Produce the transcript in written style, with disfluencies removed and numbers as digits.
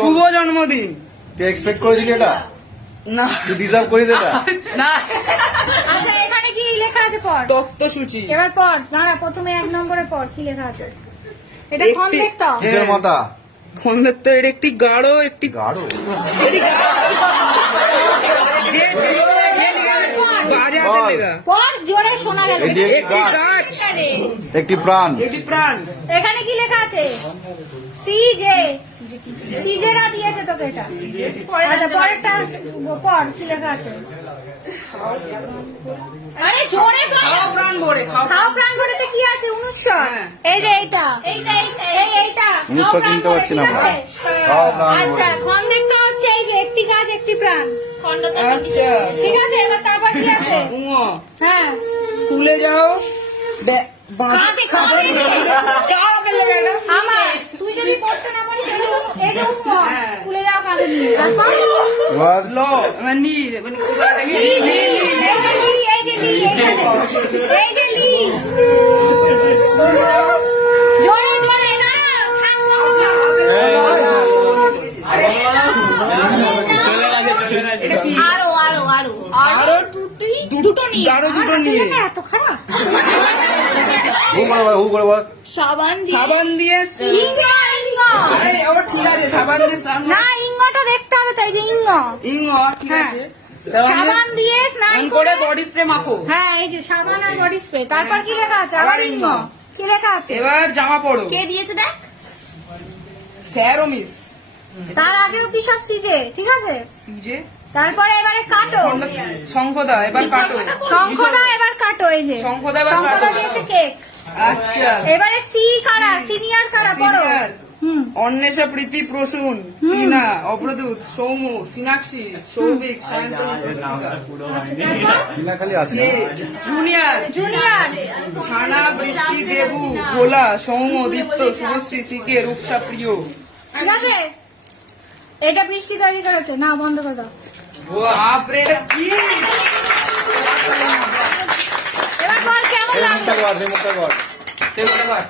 শুভ জন্মদিন। তুই এক্সপেক্ট করেছিলি এটা? না, তুই ডিজার্ভ করিস এটা? না। আচ্ছা এখানে কি লেখা আছে পড়? তত্ত্বসূচি। এবার পড়, দাঁড়া প্রথমে 1 নম্বরে পড় কি লেখা আছে। এটা একটি- খন্দেক্ত। কিসের মাথা? খন্দেত্বের একটি গাঢ় একটি গাঢ়। যে বাজে হাতের লেখা। পড়, জোরে শোনা গেল। এটি একটি গাছ, একটি প্রাণ। একটি প্রাণ। এখানে কি লেখা আছে? সিজে। সিজেরা দিয়েছে তোকে এটা। আচ্ছা পরেরটা পড় কি লেখা আছে। আরে জোরে পড়। খাও প্রাণ ভরে, খাও খাও প্রাণ ভরেতে কি আছে? 1900। হ্যাঁ। এই যে এইটা এইটা 1900 চিনতে পারছি না আমরা। খাও প্রাণ ভরে। আচ্ছা খন্দেক্ত হচ্ছে এই যে একটি গাছ একটি প্রাণ। আচ্ছা, ঠিক আছে, এবার তারপর কি আছে? উঁ। হ্যাঁ স্কুলে যাও। কাঁদে, কাঁদে। আমার তুই যদি পড়তে না পারিস এই যে উঠবো হ্যাঁ। স্কুলে যাও কাঁদে নিয়ে তারপর এবার ল মানে নি মানে কোথায় থেকে লি, লি, লি, এই যে লি, এই যে লি, এই যে লি। জোরে জোরে না আরো আরো আরো আরো দুটো নিয়ে আরো দুটো নিয়ে। এত খারাপ হু করে বল। সাবান সাবান দিয়ে ইঙ্গ ইঙ্গ আরে আবার ঠিক আছে, সাবান দিয়ে স্নান না ইঙ্গটা দেখতে হবে তাই যে ইঙ্গ ইং ঠিক হ্যাঁ। আছে। সাবান দিয়ে স্নান স্নান করে করে বডি স্প্রে মাখো। হ্যাঁ এই যে সাবান আর বডি স্প্রে তারপর কি লেখা আছে? আবার আবার ইঙ্গ ইঙ্গ। কি লেখা আছে? এবার জামা পরো। কে দিয়েছে দেখ। স্যার ও মিস তার আগেও কি সব সিজে ঠিক আছে। সিজে তারপরে এবারে কাটো শঙ্খদা, এবার কাটো। শঙ্খদা এবার কাটো এই যে শঙ্খদা এবার শঙ্খদা কাটো। দিয়েছে কেক। আচ্ছা, এবারে সি কারা সিনিয়র কারা পড়ো। সিনিয়র হুম অন্বেষা, প্রীতি, প্রসূন, টিনা, অপ্রদূত, সৌম্য, সিনাক্ষী, সৌভিক, সায়ন্তনী, স্বস্তিকা। কিনা খালি আছে। কে? জুনিয়র জুনিয়র ছানা, বৃষ্টি, দেবু, ভোলা, সৌম্য, দীপ্ত, শুভশ্রী, সিকে, রূপসা, প্রিয়। ঠিক আছে। এটা বৃষ্টি তৈরি করেছে না বন্ধ করে দাও। বাপরে, এটা কি? এবার বল কেমন এই লাগলো? মুখটা কর, এই মুখটা কর। টেবিলটা কর।